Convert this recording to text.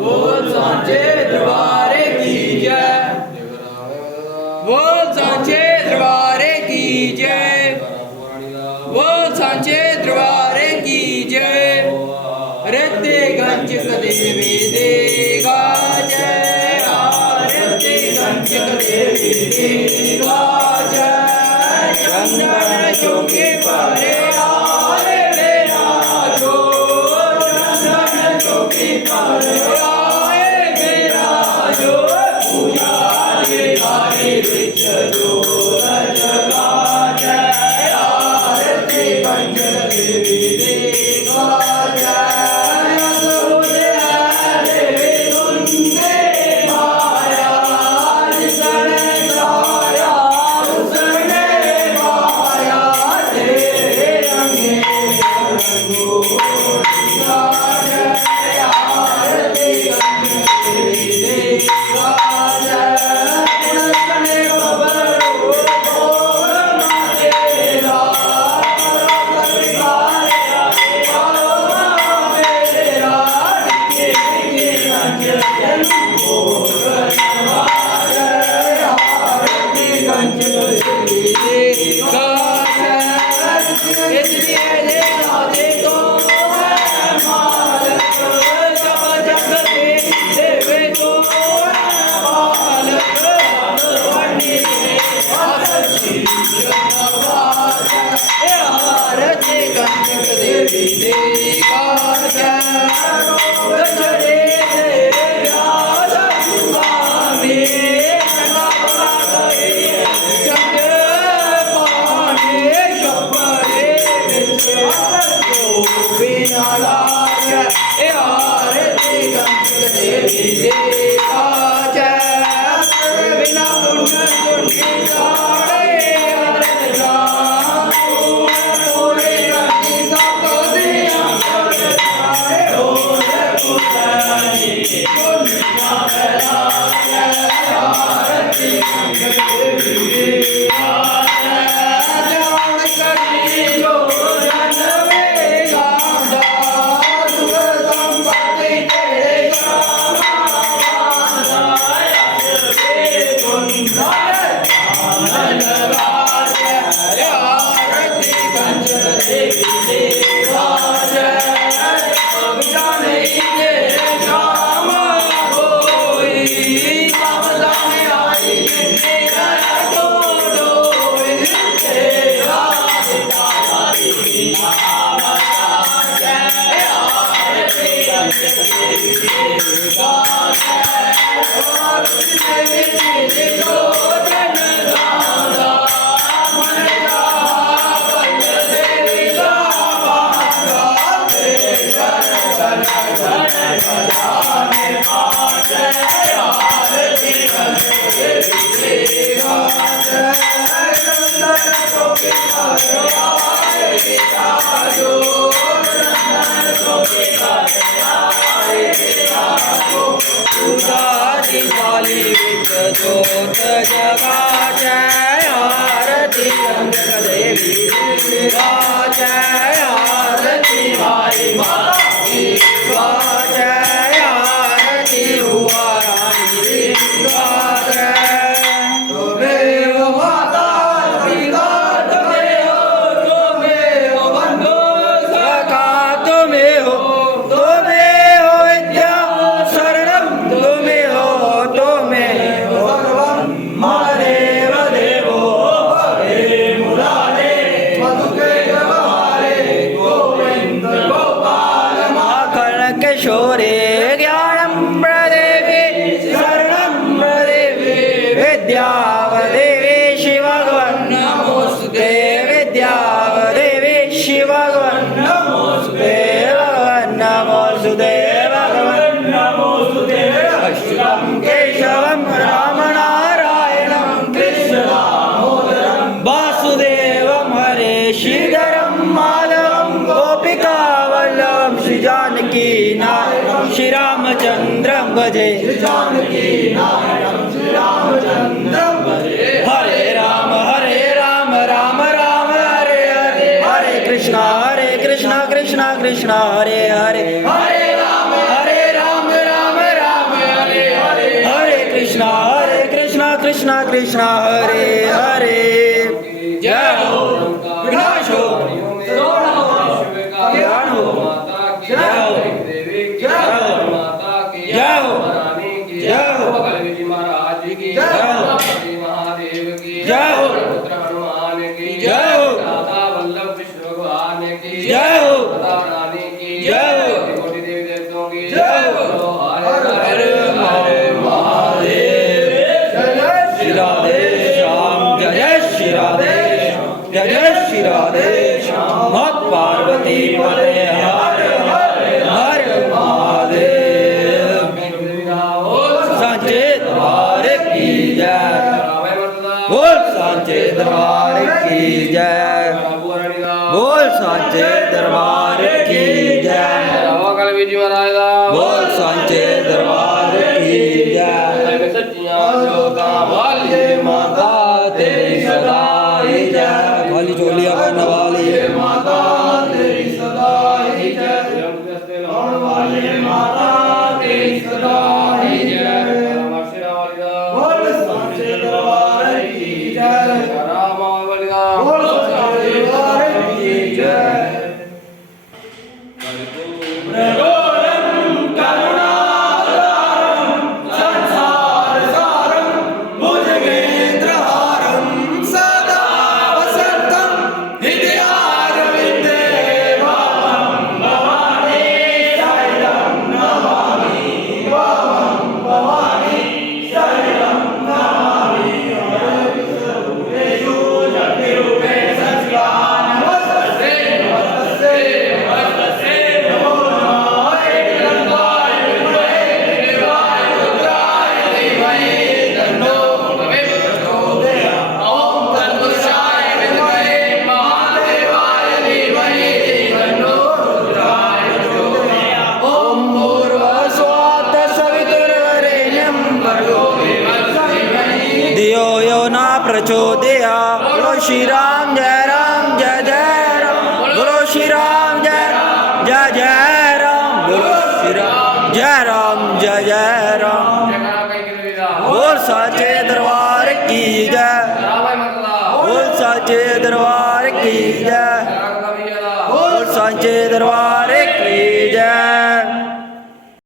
बोल सांचे दरबारे की जय। बोल सांचे दरबारे की जय। बोल सांचे दरबारे की जय। रहते गंज कदेवी देगा जय। रहते गंज कदेवी देगा जय। चंदन चौके परे आए मेरा जो। चंदन चौके परे आए मेरा जो। पूजा हरे विच जो जगा जय। आरती गंज कदेवी देगा जय। जोत जगा जय। आरती गंज कदेवी देगा जय। आरती माई माता की जय। आरती हुआ रानी देगा जय। त्वमेव माता पिता त्वमेव त्वमेव बंधु सखा त्वमेव त्वमेव विद्या शरणं त्वमेव त्वमेव महादेव देवो हरे मुरारे मधुके गवारे गोविंद गोपाल माखन किशोरे ज्ञानं प्रदेवी शरणं प्रदेवी विद्यावदेवी शिवगवन् नमोस्तुते। विद्यावदेवी शिवगवन् नमोस्तुते। भगवन् नमोस्तुते। भगवन् नमोस्तुते। अच्युतं केशवं राम नारायणं कृष्ण दामोदरं वासुदेवं हरे श्रीधरं माधवं गोपिका वल्लभं श्री जानकी नायकं श्री रामचंद्रं भजे। श्री जानकी नायकं श्री रामचंद्रं भजे। हरे राम राम राम हरे हरे। हरे कृष्णा कृष्णा कृष्णा हरे हरे। हरे राम कृष्ण हरे हरे। जय हो विनाश हो कल्याण हो। जय हो जय हो जय हो जय हो महाराज की जय हो महादेव की जय हो पुत्र हनुमान की जय हो राधा वल्लभ विष्णु भगवान की जय हो माता रानी की जय हो कोटि देवी देवताओं की जय हो। हर हर महादेव। श्री राधे श्याम जय जय श्री राधे जय जय श्री राधे श्याम। मत पार्वती पते हर हर हर महादेव। सांचे दरबार की जय। बोल सांचे दरबार की जय। बोल सांचे दरबार की जय। बोल सांचे दरबार की जय। माता तेरी सदा ही जय। खाली चोलियां पहनने वाली माता तेरी सदा ही जय। माता तेरी सदा ही जय। बोल सांचे दरबार की जय। बोल सांचे दरबार की जय। धियो यो न प्रचोदयात्। बोलो श्री राम जय जय राम। बोलो श्री राम जय जय राम। बोलो श्री राम जय राम। बोल साचे दरबार की जय। बोल साचे दरबार की जय। बोल साचे दरबार